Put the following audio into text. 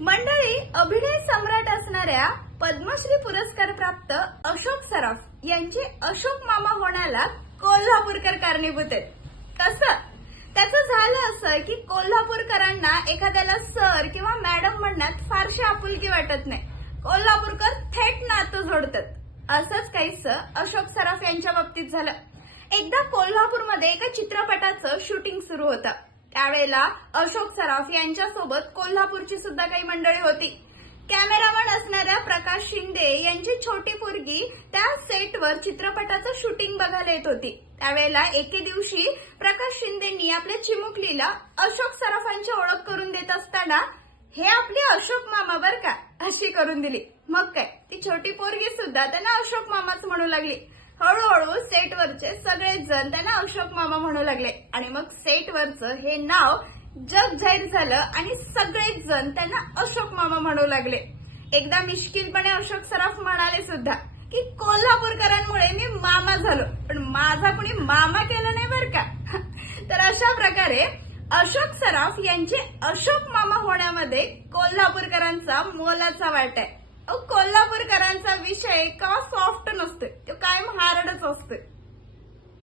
मंडळी, अभिनय सम्राट असणाऱ्या पद्मश्री पुरस्कार प्राप्त अशोक सराफ यांचे अशोक मामा होण्याला कोल्हापूरकर कारणीभूत आहेत. कसं? त्याचं झालं असं की कोल्हापूरकरांना एखाद्याला सर किंवा मॅडम म्हणण्यात फारशी आपुलकी वाटत नाही. कोल्हापूरकर थेट नातं जोडतात. असंच काहीसं अशोक सराफ यांच्या बाबतीत झालं. एकदा कोल्हापूरमध्ये एका चित्रपटाचं शूटिंग सुरू होतं. त्यावेळेला अशोक सराफ यांच्यासोबत कोल्हापूरची सुद्धा काही मंडळी होती. कॅमेरामन असणाऱ्या प्रकाश शिंदे यांची छोटी पोरगी त्या सेटवर चित्रपटाचं शूटिंग बघायला येत होती. त्यावेळेला एके दिवशी प्रकाश शिंदेंनी आपल्या चिमुकलीला अशोक सराफांची ओळख करून देत असताना, हे आपले अशोक मामा बर का, अशी करून दिली. मग काय, ती छोटी पोरगी सुद्धा त्यांना अशोक मामाच म्हणू लागली. हळूहळू सेटवरचे सगळेच जण त्यांना अशोक मामा म्हणू लागले आणि मग सेटवरचं हे नाव जग जाहीर झालं आणि सगळेच जण त्यांना अशोक मामा म्हणू लागले. एकदा मिश्किलपणे अशोक सराफ म्हणाले सुद्धा की कोल्हापूरकरांमुळे मी मामा झालो, पण माझा कुणी मामा केलं नाही बर का. तर अशा प्रकारे अशोक सराफ यांचे अशोक मामा होण्यामध्ये कोल्हापूरकरांचा मोलाचा वाटा आहे. कोल्हापूरकरांचा विषय का सॉफ्ट नसतोय, तो कायम हार्डच असतोय.